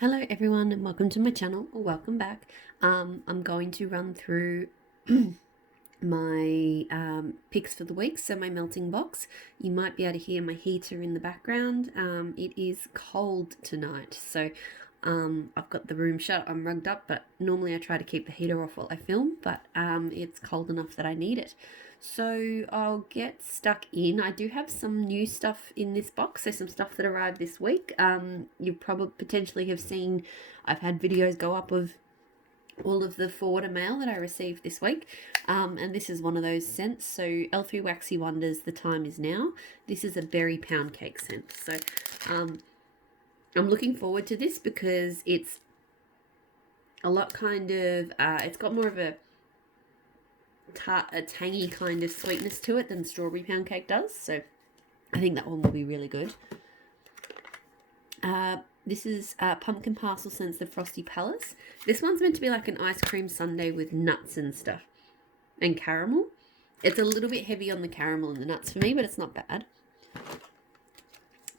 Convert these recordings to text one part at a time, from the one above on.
Hello everyone and welcome to my channel, or welcome back. I'm going to run through my picks for the week, so my melting box. You might be able to hear my heater in the background. It is cold tonight, so I've got the room shut, I'm rugged up, but normally I try to keep the heater off while I film, but it's cold enough that I need it. So I'll get stuck in. I do have some new stuff in this box, so some stuff that arrived this week. You probably potentially have seen, I've had videos go up of all of the forwarder mail that I received this week, and this is one of those scents. So L3 Waxy Wonders, The Time Is Now. This is a berry pound cake scent, so I'm looking forward to this because it's a lot kind of it's got more of a tangy kind of sweetness to it than strawberry pound cake does, so I think that one will be really good. This is Pumpkin Parcel Scents, the Frosty Palace. This one's meant to be like an ice cream sundae with nuts and stuff and caramel. It's a little bit heavy on the caramel and the nuts for me, but it's not bad.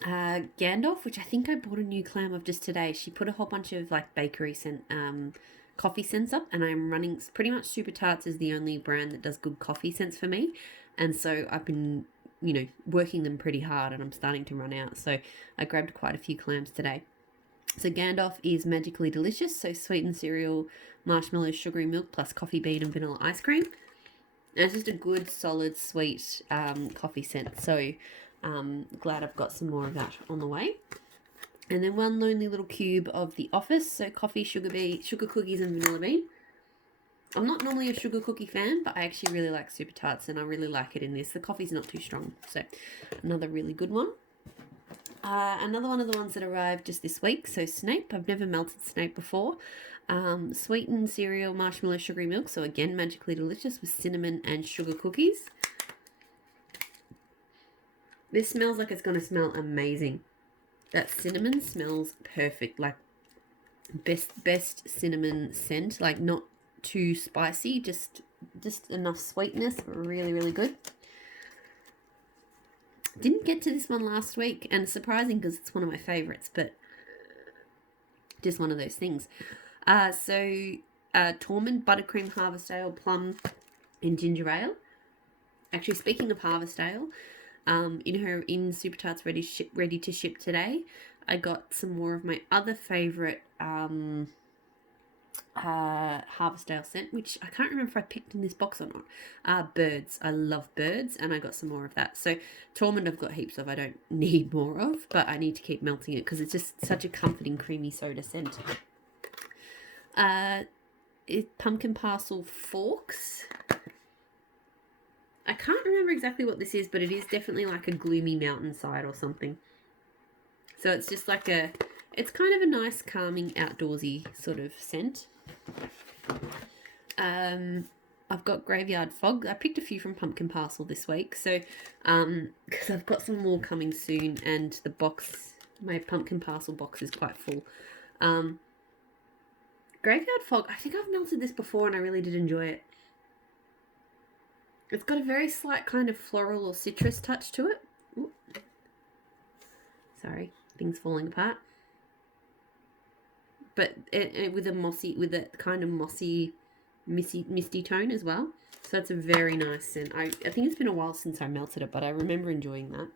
Gandalf, which I think I bought a new clam of just today. She put a whole bunch of like bakery scent coffee scents up, and I'm running pretty much Super Tarts is the only brand that does good coffee scents for me, and so I've been working them pretty hard, and I'm starting to run out, so I grabbed quite a few clams today. So Gandalf is magically delicious, so sweetened cereal, marshmallow, sugary milk plus coffee bean and vanilla ice cream, and it's just a good solid sweet coffee scent, so glad I've got some more of that on the way. And then one lonely little cube of The Office, so coffee, sugar cookies and vanilla bean. I'm not normally a sugar cookie fan, but I actually really like Super Tarts, and I really like it in this. The coffee's not too strong, so another really good one. Another one of the ones that arrived just this week, so Snape. I've never melted Snape before. Sweetened cereal, marshmallow, sugary milk, so again, magically delicious with cinnamon and sugar cookies. This smells like it's going to smell amazing. That cinnamon smells perfect, like best cinnamon scent, like not too spicy, just enough sweetness, really, really good. Didn't get to this one last week, and surprising because it's one of my favorites, but just one of those things. Tormund Buttercream Harvest Ale, Plum and Ginger Ale. Actually, speaking of Harvest Ale, in Super Tarts ready to ship today, I got some more of my other favorite Harvest Ale scent, which I can't remember if I picked in this box or not. Birds. I love birds, and I got some more of that. So Tormund I've got heaps of. I don't need more of, but I need to keep melting it because it's just such a comforting creamy soda scent. Pumpkin Parcel Forks. I can't remember exactly what this is, but it is definitely like a gloomy mountainside or something. So it's just like it's kind of a nice, calming, outdoorsy sort of scent. I've got Graveyard Fog. I picked a few from Pumpkin Parcel this week, so because I've got some more coming soon, and my Pumpkin Parcel box is quite full. Graveyard Fog, I think I've melted this before and I really did enjoy it. It's got a very slight kind of floral or citrus touch to it. Ooh. Sorry, things falling apart. But with a kind of mossy, misty tone as well. So it's a very nice scent. I think it's been a while since I melted it, but I remember enjoying that.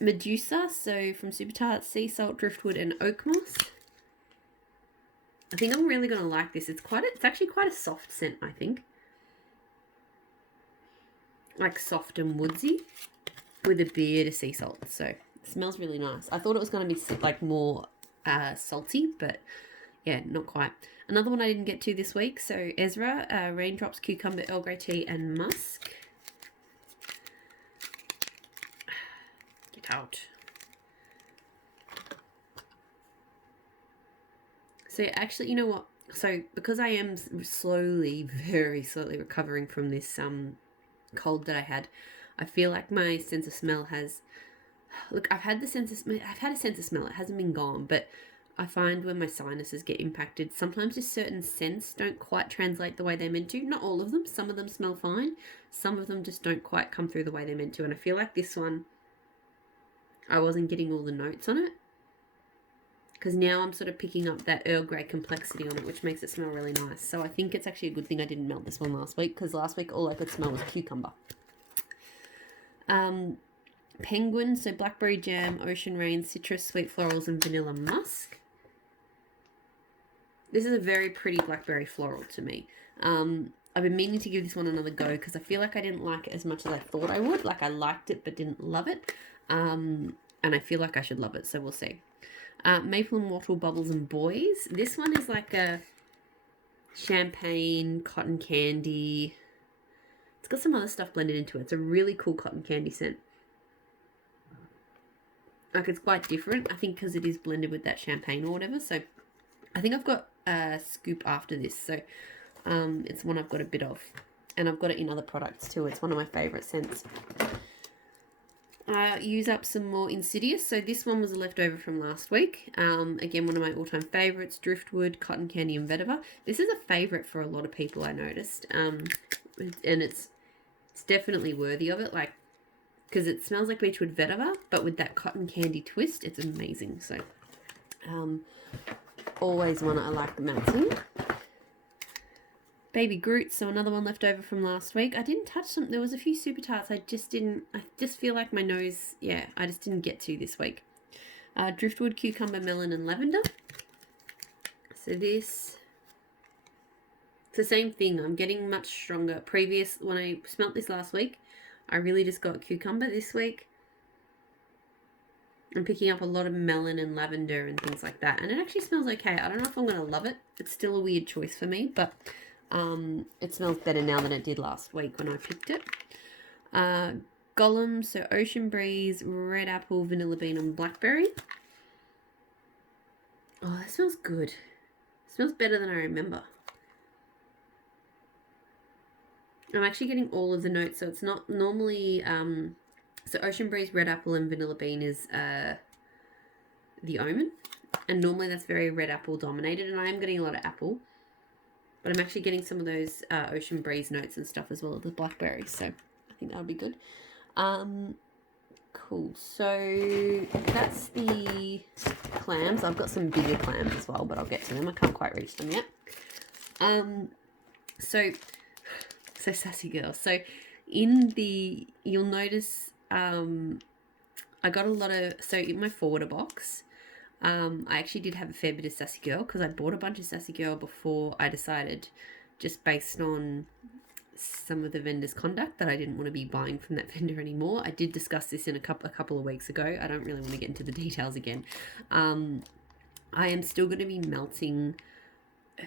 Medusa, so from Super Tarts, sea salt, driftwood, and oak moss. I think I'm really gonna like this. It's actually quite a soft scent, I think. Like soft and woodsy with a bit of sea salt, so it smells really nice. I thought it was going to be like more salty, but yeah, not quite. Another one I didn't get to this week, so Ezra, Raindrops, Cucumber, Earl Grey Tea, and Musk. Get out. So actually, you know what? So because I am very slowly recovering from this cold that I had, I feel like my sense of smell has... Look, I've had a sense of smell. It hasn't been gone, but I find when my sinuses get impacted, sometimes just certain scents don't quite translate the way they're meant to. Not all of them. Some of them smell fine. Some of them just don't quite come through the way they're meant to. And I feel like this one, I wasn't getting all the notes on it. because now I'm sort of picking up that Earl Grey complexity on it, which makes it smell really nice. So I think it's actually a good thing I didn't melt this one last week, because last week all I could smell was cucumber. Penguin, so blackberry jam, ocean rain, citrus, sweet florals, and vanilla musk. This is a very pretty blackberry floral to me. I've been meaning to give this one another go because I feel like I didn't like it as much as I thought I would. Like, I liked it but didn't love it. And I feel like I should love it, so we'll see. Maple and Wattle Bubbles and Boys. This one is like a champagne, cotton candy. It's got some other stuff blended into it. It's a really cool cotton candy scent. Like, it's quite different, I think, because it is blended with that champagne or whatever. So I think I've got a scoop after this. So it's one I've got a bit of. And I've got it in other products too. It's one of my favourite scents. Use up some more Insidious. So this one was a leftover from last week. Again, one of my all-time favourites, Driftwood, Cotton Candy and Vetiver. This is a favourite for a lot of people, I noticed. And it's definitely worthy of it, like, because it smells like Beechwood Vetiver, but with that cotton candy twist, it's amazing. So always one I like melting. Baby Groot, so another one left over from last week. I didn't touch them. There was a few Super Tarts I just feel like my nose, I just didn't get to this week. Driftwood, Cucumber, Melon and Lavender. So this, it's the same thing. I'm getting much stronger. When I smelt this last week, I really just got Cucumber. This week, I'm picking up a lot of melon and lavender and things like that. And it actually smells okay. I don't know if I'm going to love it. It's still a weird choice for me, but it smells better now than it did last week when I picked it. Gollum, so Ocean Breeze, Red Apple, Vanilla Bean and Blackberry. Oh, that smells good. It smells better than I remember. I'm actually getting all of the notes, so it's not normally... so Ocean Breeze, Red Apple and Vanilla Bean is the Omen. And normally that's very Red Apple dominated, and I am getting a lot of apple. But I'm actually getting some of those Ocean Breeze notes and stuff as well as the blackberry. So I think that'll be good. Cool. So that's the clams. I've got some bigger clams as well, but I'll get to them. I can't quite reach them yet. So Sassy Girl. So you'll notice I got a lot of, so in my forwarder box, I actually did have a fair bit of Sassy Girl because I bought a bunch of Sassy Girl before I decided, just based on some of the vendor's conduct, that I didn't want to be buying from that vendor anymore. I did discuss this in a couple of weeks ago. I don't really want to get into the details again. I am still going to be melting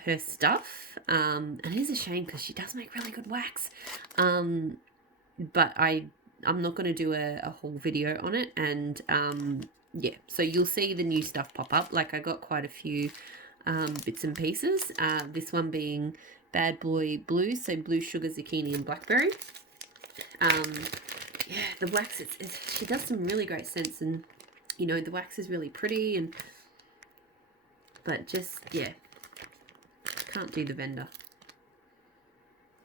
her stuff, and it is a shame because she does make really good wax. But I'm not going to do a whole video on it, and so you'll see the new stuff pop up. Like, I got quite a few bits and pieces. This one being Bad Boy Blue, so blue sugar, zucchini and blackberry. The wax, she does some really great scents, and the wax is really pretty, but just can't do the vendor.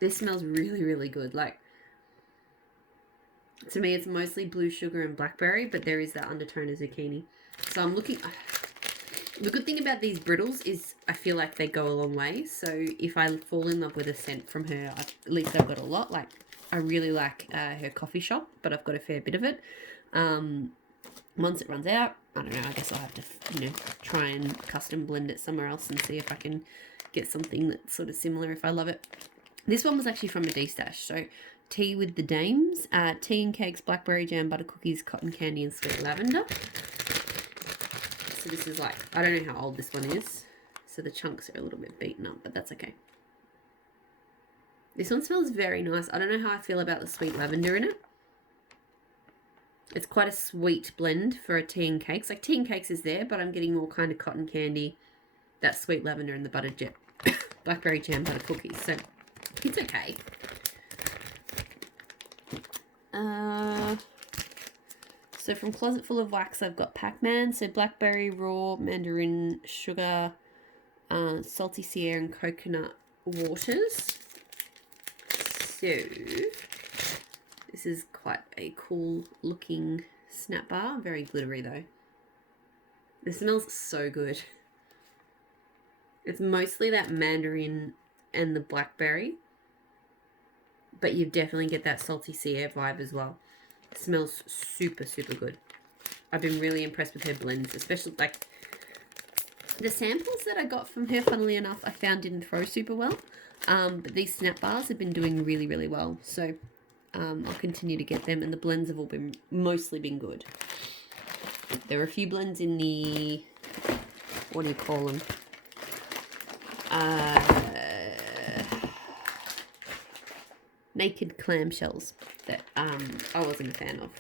This smells really, really good. Like, to me, it's mostly blue sugar and blackberry, but there is that undertone of zucchini. So I'm looking... The good thing about these brittles is I feel like they go a long way. So if I fall in love with a scent from her, at least I've got a lot. Like, I really like her coffee shop, but I've got a fair bit of it. Once it runs out, I don't know, I guess I'll have to, try and custom blend it somewhere else and see if I can get something that's sort of similar if I love it. This one was actually from a D-stash. So Tea with the Dames, tea and cakes, blackberry jam, butter cookies, cotton candy and sweet lavender. So this is like, I don't know how old this one is, so the chunks are a little bit beaten up, but that's okay. This one smells very nice. I don't know how I feel about the sweet lavender in it. It's quite a sweet blend for a tea and cakes. Like, tea and cakes is there, but I'm getting more kind of cotton candy, that sweet lavender and the buttered jet, blackberry jam, butter cookies. So it's okay. So from Closet Full of Wax, I've got Pac-Man, so blackberry, raw, mandarin, sugar, salty Sierra and coconut waters. So this is quite a cool looking snap bar, very glittery though. This smells so good. It's mostly that mandarin and the blackberry, but you definitely get that salty sea air vibe as well. It smells super, super good. I've been really impressed with her blends, especially like the samples that I got from her, funnily enough, I found didn't throw super well. But these snap bars have been doing really, really well. So I'll continue to get them, and the blends have all been mostly been good. There were a few blends in the, what do you call them? Naked clamshells that I wasn't a fan of.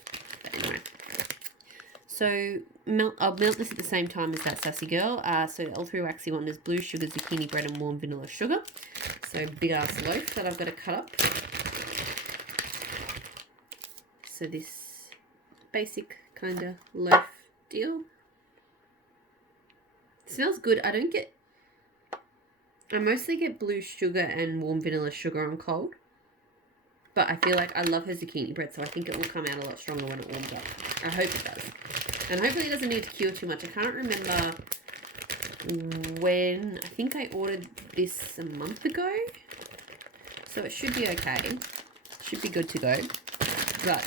But anyway. So I'll melt this at the same time as that Sassy Girl. So L3 Waxy Wonders blue sugar, zucchini bread, and warm vanilla sugar. So big ass loaf that I've got to cut up. So this basic kind of loaf deal. It smells good. I mostly get blue sugar and warm vanilla sugar on cold. But I feel like I love her zucchini bread, so I think it will come out a lot stronger when it warms up. I hope it does. And hopefully it doesn't need to cure too much. I can't remember when. I think I ordered this a month ago. So it should be okay. Should be good to go. But,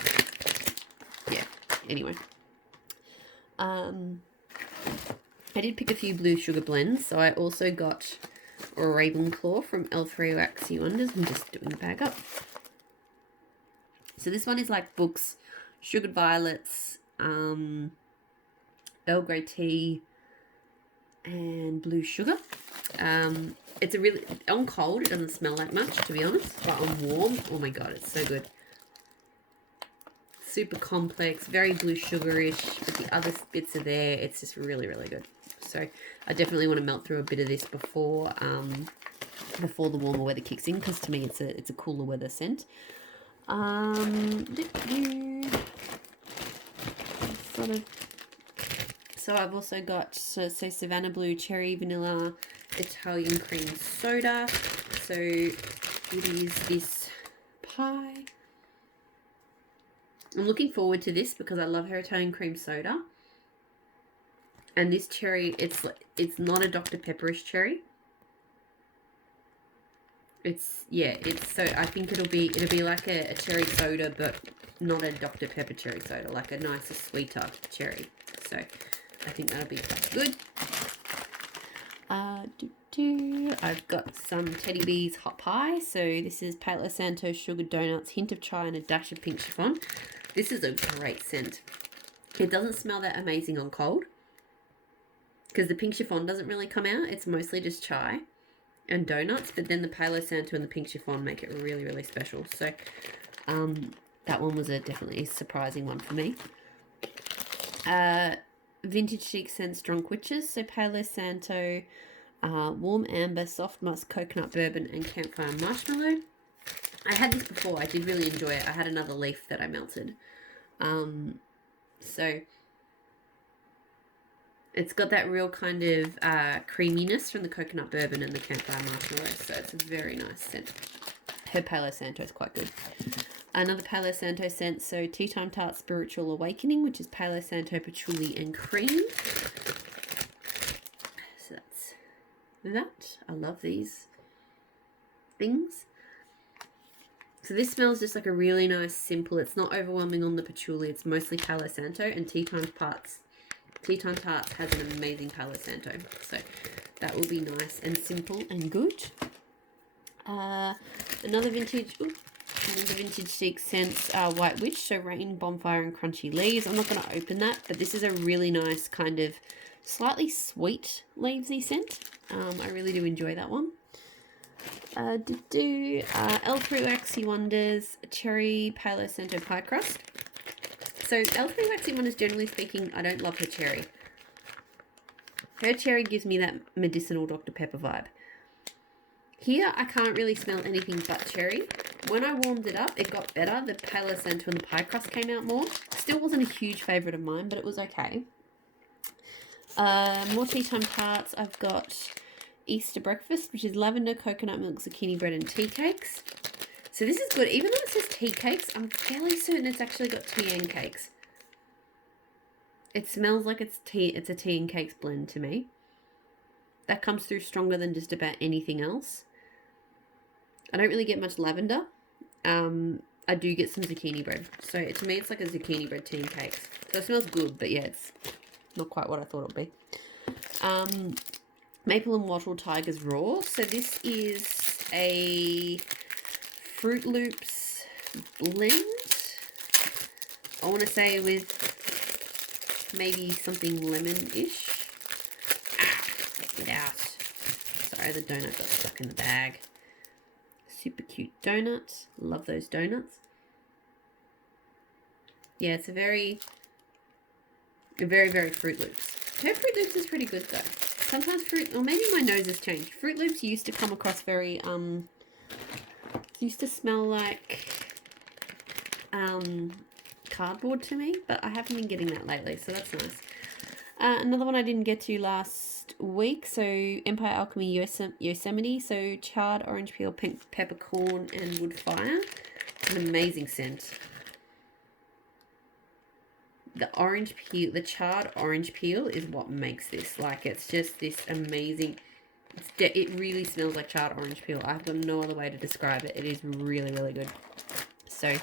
yeah. Anyway. I did pick a few blue sugar blends. So I also got Ravenclaw from L3 Waxy Wonders. I'm just doing the bag up. So this one is like Books, Sugared Violets, Earl Grey tea, and blue sugar. It's a really, on cold, it doesn't smell like much, to be honest. But on warm, oh my god, it's so good. Super complex, very blue sugarish, but the other bits are there. It's just really, really good. So I definitely want to melt through a bit of this before the warmer weather kicks in, because to me it's a cooler weather scent. So I've also got Savannah Blue Cherry Vanilla Italian Cream Soda. So it is this pie. I'm looking forward to this because I love her Italian Cream Soda. And this cherry, it's not a Dr. Pepperish cherry. So I think it'll be like a cherry soda, but not a Dr. Pepper cherry soda, like a nicer, sweeter cherry. So I think that'll be quite good. I've got some Teddy Bees hot pie. So this is Palo Santo sugared donuts, hint of chai, and a dash of pink chiffon. This is a great scent. It doesn't smell that amazing on cold because the pink chiffon doesn't really come out. It's mostly just chai and donuts, but then the Palo Santo and the pink chiffon make it really, really special. So that one was definitely a surprising one for me. Vintage Chic Scents Drunk Witches. So Palo Santo, warm amber, soft musk, coconut bourbon, and campfire marshmallow. I had this before. I did really enjoy it. I had another leaf that I melted. So it's got that real kind of creaminess from the coconut bourbon and the campfire marshmallow. So it's a very nice scent. Her Palo Santo is quite good. Another Palo Santo scent. So Tea Time Tart Spiritual Awakening, which is Palo Santo, patchouli, and cream. So that's that. I love these things. So this smells just like a really nice, simple. It's not overwhelming on the patchouli. It's mostly Palo Santo, and Tea Time Tarts has an amazing Palo Santo. So that will be nice and simple and good. Another vintage chic scents, White Witch. So Rain, Bonfire, and Crunchy Leaves. I'm not going to open that, but this is a really nice kind of slightly sweet leavesy scent. I really do enjoy that one. L3 Waxy Wonders Cherry Palo Santo Pie Crust. So L3 Waxy Wonders, generally speaking, I don't love her cherry. Her cherry gives me that medicinal Dr. Pepper vibe. Here, I can't really smell anything but cherry. When I warmed it up, it got better. The Palo Santo and the pie crust came out more. Still wasn't a huge favourite of mine, but it was okay. More Tea Time Tarts. I've got Easter Breakfast, which is lavender, coconut milk, zucchini bread, and tea cakes. So this is good. Even though it says tea cakes, I'm fairly certain it's actually got tea and cakes. It smells like it's tea. It's a tea and cakes blend to me. That comes through stronger than just about anything else. I don't really get much lavender. I do get some zucchini bread. So to me, it's like a zucchini bread tea and cakes. So it smells good, but yeah, it's not quite what I thought it would be. Maple and Wattle Tigers Raw. So this is a Fruit Loops blend. I want to say with maybe something lemon-ish. Get out. Sorry, the donut got stuck in the bag. Super cute donut. Love those donuts. Yeah, it's a very, very Fruit Loops. Her Fruit Loops is pretty good though. Sometimes or maybe my nose has changed. Fruit Loops used to come across very, used to smell like, cardboard to me, but I haven't been getting that lately, so that's nice. Another one I didn't get to last week, so Empire Alchemy Yosemite, so charred orange peel, pink peppercorn, and wood fire. It's an amazing scent. The orange peel, the charred orange peel is what makes this. Like, it's just this amazing. It really smells like charred orange peel. I've got no other way to describe it. It is really good. So,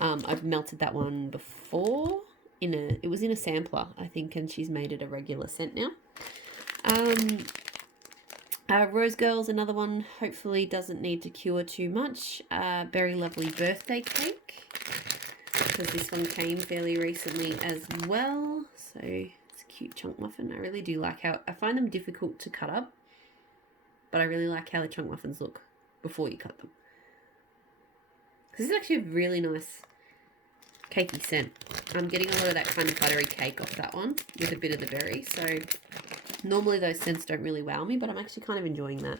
I've melted that one before. It was in a sampler, I think, and she's made it a regular scent now. Rose Girl's another one. Hopefully doesn't need to cure too much. Very Lovely Birthday Cake, because this one came fairly recently as well. So it's a cute chunk muffin. I really do like how I find them difficult to cut up, but I really like how the chunk muffins look before you cut them. This is actually a really nice cakey scent. I'm getting a lot of that kind of buttery cake off that one with a bit of the berry. So normally those scents don't really wow me, but I'm actually kind of enjoying that.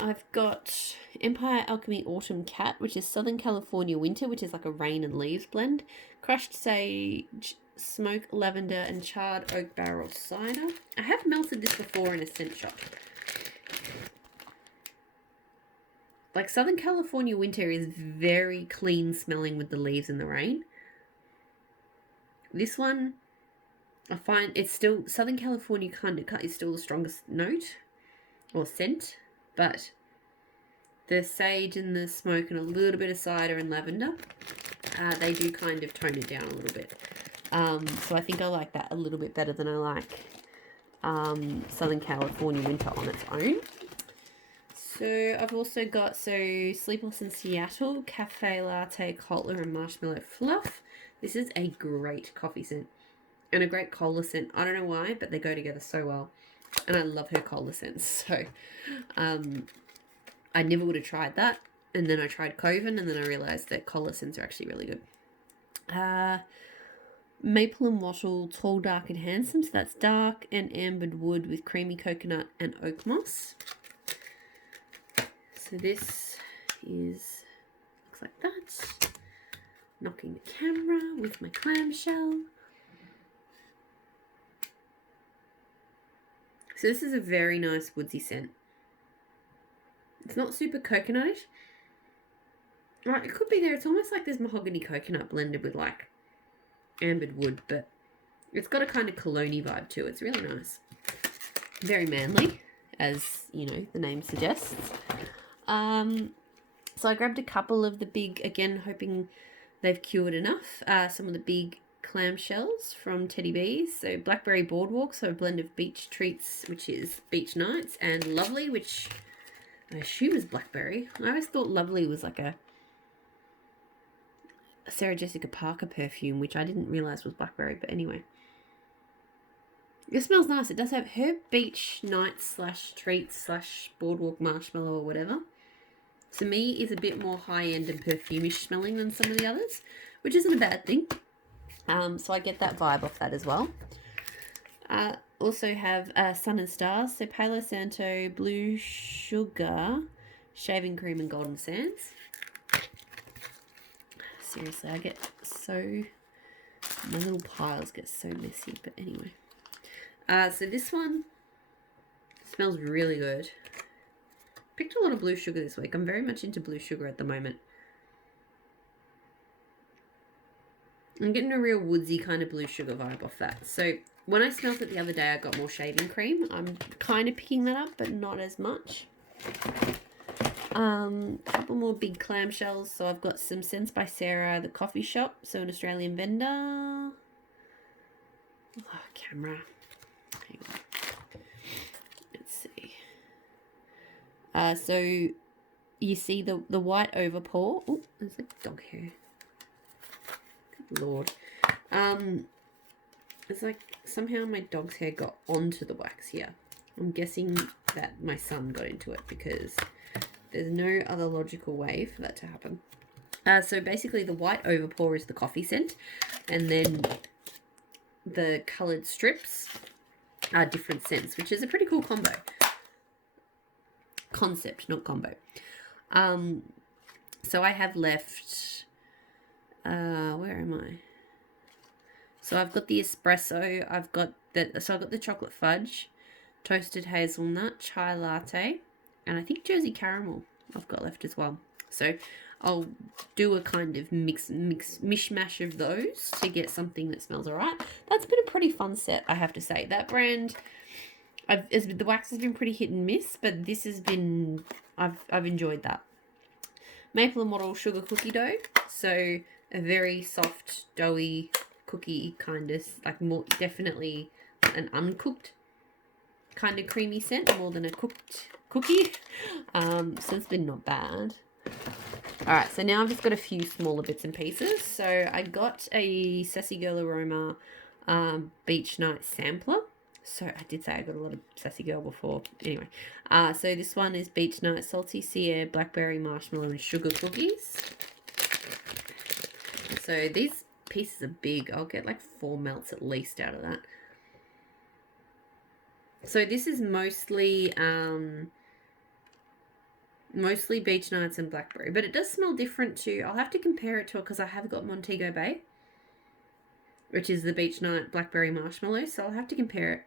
I've got Empire Alchemy Autumn Cat, which is Southern California Winter, which is like a rain and leaves blend. Crushed sage, smoke lavender, and charred oak barrel cider. I have melted this before in a scent shop. Like, Southern California Winter is very clean smelling with the leaves and the rain. This one, I find it's still, Southern California kind of is still the strongest note or scent, but the sage and the smoke and a little bit of cider and lavender, they do kind of tone it down a little bit. So I think I like that a little bit better than I like Southern California Winter on its own. So I've also got Sleepless in Seattle, Cafe Latte, Cola, and Marshmallow Fluff. This is a great coffee scent and a great cola scent. I don't know why, but they go together so well. And I love her cola scents. So I never would have tried that. And then I tried Coven, and then I realised that cola scents are actually really good. Maple and Wattle, Tall, Dark, and Handsome. So that's dark and ambered wood with creamy coconut and oak moss. So this looks like that. Knocking the camera with my clamshell. So this is a very nice woodsy scent. It's not super coconutish. It could be there. It's almost like there's mahogany coconut blended with like ambered wood, but it's got a kind of cologne-y vibe too. It's really nice. Very manly, as you know, the name suggests. So I grabbed a couple of the big, again, hoping they've cured enough, some of the big clamshells from Teddy Bees. So Blackberry Boardwalk, so a blend of Beach Treats, which is Beach Nights, and Lovely, which I assume is blackberry. I always thought Lovely was like a Sarah Jessica Parker perfume, which I didn't realise was blackberry, but anyway. It smells nice. It does have her Beach Nights / Treats / Boardwalk Marshmallow or whatever. To me, is a bit more high-end and perfumish smelling than some of the others, which isn't a bad thing. So I get that vibe off that as well. Also have Sun and Stars, so Palo Santo, Blue Sugar, Shaving Cream, and Golden Sands. Seriously, I get so... my little piles get so messy, but anyway. So this one smells really good. Picked a lot of Blue Sugar this week. I'm very much into Blue Sugar at the moment. I'm getting a real woodsy kind of blue sugar vibe off that. So when I smelled it the other day, I got more shaving cream. I'm kind of picking that up, but not as much. A couple more big clamshells. So I've got some Scents by Sarah, the coffee shop. So an Australian vendor. Oh, camera. Hang on. Let's see. So you see the white overpour. Oh, there's like dog hair. Good Lord. It's like somehow my dog's hair got onto the wax here. I'm guessing that my son got into it because there's no other logical way for that to happen. So basically the white overpour is the coffee scent, and then the coloured strips are different scents, which is a pretty cool combo. Concept, not combo. So I have left, where am I? So I've got the espresso, I've got the chocolate fudge, toasted hazelnut, chai latte, and I think Jersey caramel I've got left as well. So I'll do a kind of mishmash of those to get something that smells alright. That's been a pretty fun set, I have to say. That brand, the wax has been pretty hit and miss, but this has been, I've enjoyed that. Maple and Wattle sugar cookie dough. So a very soft, doughy cookie kind of, like more definitely an uncooked kind of creamy scent more than a cooked cookie. So it's been not bad. Alright, so now I've just got a few smaller bits and pieces. So I got a Sassy Girl Aroma Beach Night Sampler. So I did say I got a lot of Sassy Girl before. Anyway, so this one is Beach Night Salty Sea Air Blackberry Marshmallow and Sugar Cookies. So these pieces are big. I'll get like 4 melts at least out of that. So this is mostly Beach Nights and Blackberry, but it does smell different too. I'll have to compare it to it because I have got Montego Bay, which is the Beach Night Blackberry Marshmallow, so I'll have to compare it.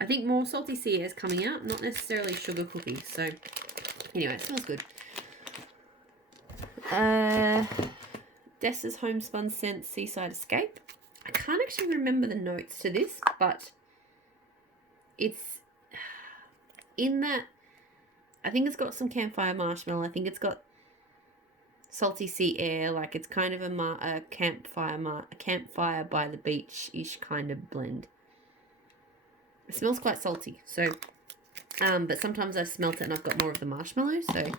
I think more Salty Sea Air is coming out, not necessarily Sugar Cookie. So anyway, it smells good. Dessa's Homespun Scent Seaside Escape. I can't actually remember the notes to this, but it's in that, I think it's got some campfire marshmallow. I think it's got salty sea air. Like it's kind of a campfire by the beach-ish kind of blend. It smells quite salty. So, but sometimes I've smelt it and I've got more of the marshmallow. So,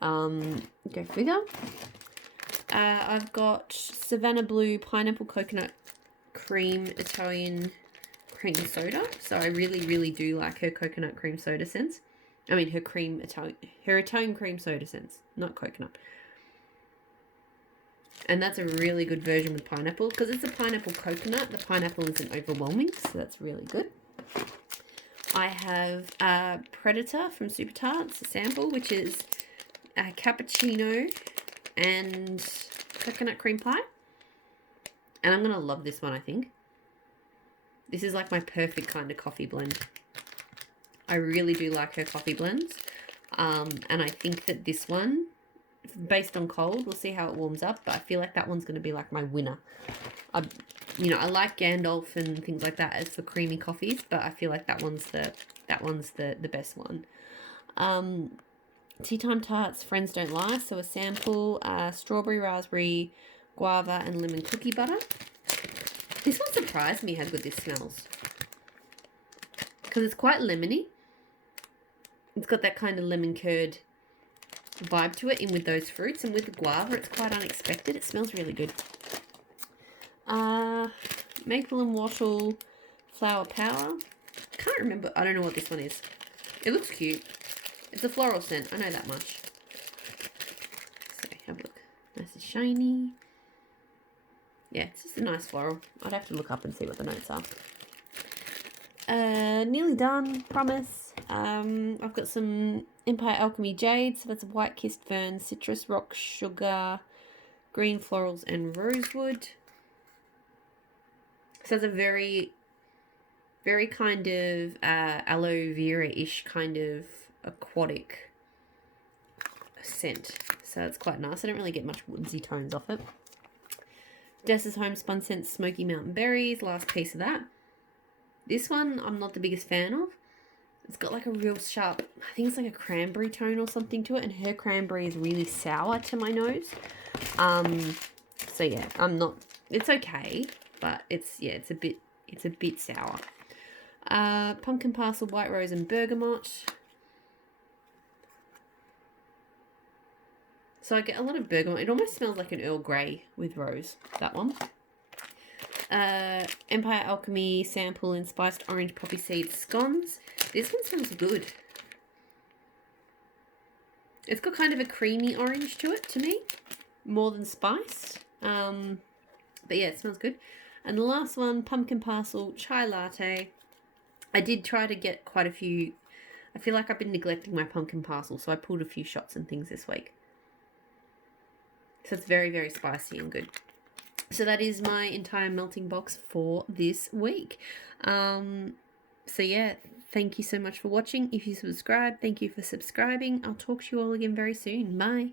go figure. I've got Savannah Blue Pineapple Coconut Cream Italian Cream Soda. So I really, really do like her coconut cream soda scents. I mean, her Italian cream soda scents, not coconut. And that's a really good version with pineapple because it's a pineapple coconut. The pineapple isn't overwhelming, so that's really good. I have Predator from Super Tarts, a sample, which is a cappuccino and coconut cream pie. And I'm going to love this one, I think. This is like my perfect kind of coffee blend. I really do like her coffee blends. And I think that this one, based on cold, we'll see how it warms up, but I feel like that one's going to be like my winner. I like Gandalf and things like that as for creamy coffees, but I feel like that one's the best one. Tea Time Tarts Friends Don't Lie, so a sample, strawberry, raspberry, guava, and lemon cookie butter. This one surprised me how good this smells because it's quite lemony. It's got that kind of lemon curd vibe to it in with those fruits, and with the guava it's quite unexpected. It smells really good. Maple and Wattle Flower Power. Can't remember. I don't know what this one is. It looks cute. It's a floral scent. I know that much. So have a look. Nice and shiny. Yeah, it's just a nice floral. I'd have to look up and see what the notes are. Nearly done. Promise. I've got some Empire Alchemy Jade. So that's a white kissed fern, citrus, rock sugar, green florals, and rosewood. So it's a very, very kind of aloe vera-ish kind of aquatic scent. So it's quite nice. I don't really get much woodsy tones off it. Dessa's Homespun Scents Smoky Mountain Berries, last piece of that. This one I'm not the biggest fan of. It's got like a real sharp, I think it's like a cranberry tone or something to it, and her cranberry is really sour to my nose. So yeah, I'm not, it's okay, but it's a bit sour. Pumpkin Parcel, White Rose and Bergamot. So I get a lot of bergamot. It almost smells like an Earl Grey with rose, that one. Empire Alchemy Sample and Spiced Orange Poppy Seed Scones. This one smells good. It's got kind of a creamy orange to it, to me, more than spiced. But yeah, it smells good. And the last one, Pumpkin Parcel Chai Latte. I did try to get quite a few. I feel like I've been neglecting my pumpkin parcel, so I pulled a few shots and things this week. So it's very, very spicy and good. So that is my entire melting box for this week. So yeah, thank you so much for watching. If you subscribe, thank you for subscribing. I'll talk to you all again very soon. Bye.